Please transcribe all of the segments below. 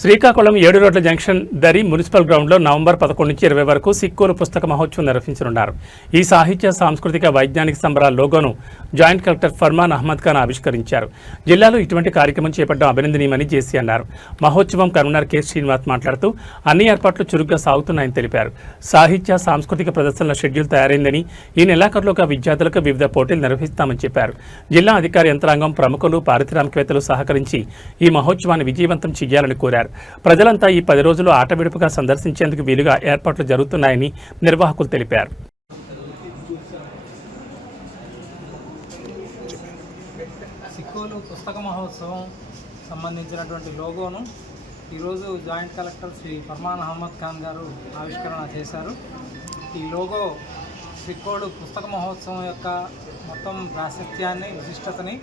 శ్రీకాకుళం 7 రోడ్ల జంక్షన్ దరి మున్సిపల్ గ్రౌండ్లో నవంబర్ 11 నుంచి 20 వరకు సిక్కోలు పుస్తక మహోత్సవం నిర్వహించనున్నారు. ఈ సాహిత్య సాంస్కృతిక వైజ్ఞానిక సంబరాల లోగోను జాయింట్ కలెక్టర్ ఫర్మాన్ అహ్మద్ ఖాన్ ఆవిష్కరించారు. జిల్లాలో ఇటువంటి కార్యక్రమం చేపట్టడం అభినందనీయమని జేసీ అన్నారు. మహోత్సవం కన్వీనర్ కె శ్రీనివాస్ మాట్లాడుతూ అన్ని ఏర్పాట్లు చురుగ్గా సాగుతున్నాయని తెలిపారు. సాహిత్య సాంస్కృతిక ప్రదర్శనల షెడ్యూల్ తయారైందని ఈ నెలాఖరులోగా విద్యార్థులకు వివిధ పోటీలు నిర్వహిస్తామని చెప్పారు. జిల్లా అధికార యంత్రాంగం, ప్రముఖులు, పారిశ్రామికవేత్తలు సహకరించి ఈ మహోత్సవాన్ని విజయవంతం చేయాలని కోరారు. ప్రజలంతా ఈ 10 రోజులు ఆట విడుపుగా సందర్శించేందుకు వీలుగా ఏర్పాట్లు జరుగుతున్నాయని నిర్వాహకులు తెలిపారు. సిక్కోలు పుస్తక మహోత్సవం సంబంధించినటువంటి లోగోను ఈరోజు జాయింట్ కలెక్టర్ శ్రీ ఫర్మాన్ అహ్మద్ ఖాన్ గారు ఆవిష్కరణ చేశారు. ఈ లోగో సిక్కోలు పుస్తక మహోత్సవం యొక్క మొత్తం ప్రాశస్త్యాన్ని, విశిష్టతని,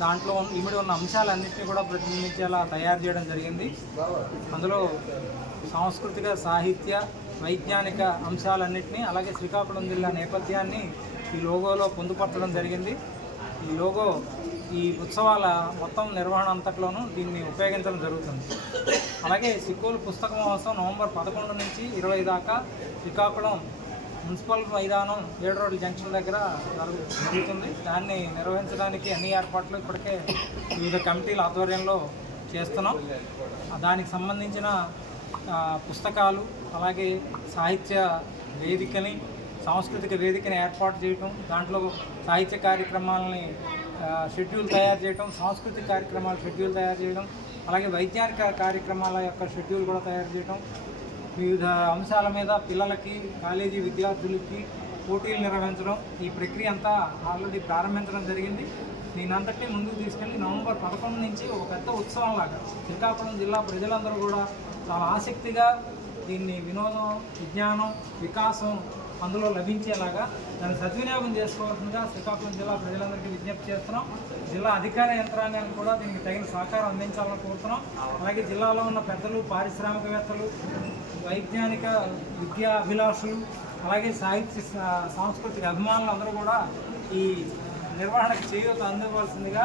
దాంట్లో ఇమిడి ఉన్న అంశాలన్నింటినీ కూడా ప్రతిబింబించేలా తయారు చేయడం జరిగింది. అందులో సాంస్కృతిక, సాహిత్య, వైజ్ఞానిక అంశాలన్నింటినీ, అలాగే శ్రీకాకుళం జిల్లా నేపథ్యాన్ని ఈ లోగోలో పొందుపరచడం జరిగింది. ఈ లోగో ఈ ఉత్సవాల మొత్తం నిర్వహణ అంతట్లోనూ దీన్ని ఉపయోగించడం జరుగుతుంది. అలాగే సిక్కోలు పుస్తక మహోత్సవం నవంబర్ 11 నుంచి 20 దాకా శ్రీకాకుళం మున్సిపల్ మైదానం 7 రోడ్ల జంక్షన్ దగ్గర జరుగుతుంది. దాన్ని నిర్వహించడానికి అన్ని ఏర్పాట్లు ఇప్పటికే వివిధ కమిటీల ఆధ్వర్యంలో చేస్తున్నాం. దానికి సంబంధించిన పుస్తకాలు, అలాగే సాహిత్య వేదికని, సాంస్కృతిక వేదికని ఏర్పాటు చేయటం, దాంట్లో సాహిత్య కార్యక్రమాలని షెడ్యూల్ తయారు చేయటం, సాంస్కృతిక కార్యక్రమాల షెడ్యూల్ తయారు చేయడం, అలాగే వైజ్ఞానిక కార్యక్రమాల యొక్క షెడ్యూల్ కూడా తయారు చేయడం, వివిధ అంశాల మీద పిల్లలకి, కాలేజీ విద్యార్థులకి పోటీలు నిర్వహించడం, ఈ ప్రక్రియ అంతా ఆల్రెడీ ప్రారంభించడం జరిగింది. దీనంతటినీ ముందుకు తీసుకెళ్ళి నవంబర్ 11 నుంచి ఒక పెద్ద ఉత్సవంలాగా శ్రీకాకుళం జిల్లా ప్రజలందరూ కూడా చాలా ఆసక్తిగా దీన్ని వినోదం, విజ్ఞానం, వికాసం అందులో లభించేలాగా దాన్ని సద్వినియోగం చేసుకోవాల్సిందిగా శ్రీకాకుళం జిల్లా ప్రజలందరికీ విజ్ఞప్తి చేస్తున్నాం. జిల్లా అధికార యంత్రాంగానికి కూడా దీనికి తగిన సహకారం అందించాలని కోరుతున్నాం. అలాగే జిల్లాలో ఉన్న పెద్దలు, పారిశ్రామికవేత్తలు, వైజ్ఞానిక విద్యా అభిలాషులు, అలాగే సాహిత్య సాంస్కృతిక అభిమానులు అందరూ కూడా ఈ నిర్వహణకు చేయూత అందివ్వాల్సిందిగా,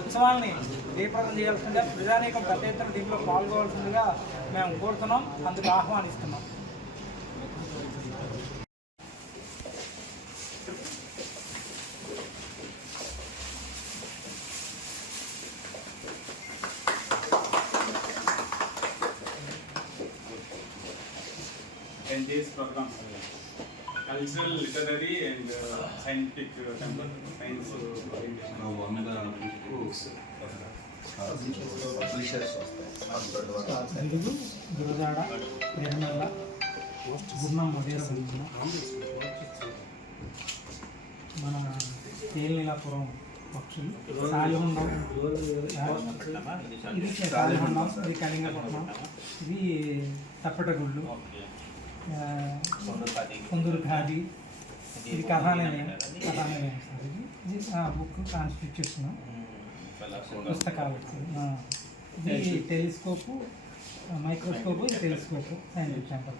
ఉత్సవాల్ని జయప్రదం చేయాల్సిందిగా, ప్రజానీకం పెద్ద ఎత్తున దీంట్లో పాల్గొవాల్సిందిగా మేము కోరుతున్నాం, అందుకు ఆహ్వానిస్తున్నాం. NJS program, cultural, literary and scientific temple, science orientation. Gurajada, Nirmala, గున్నం, మన తేలినీలాపురం పక్షులు, సాలిహుండం, ఇది సాలిహుండం, ఇది కళింగపట్నం, ఇది తప్పటగుళ్ళు, కొందరు ఖాదీ, ఇది కథానిలయం సార్. ఇది బుక్ కాన్స్టిట్యూషన్ పుస్తకాలు, ఇది టెలిస్కోపు, మైక్రోస్కోపు, ఇది టెలిస్కోపు, సైంటిఫిక్ టెంపర్.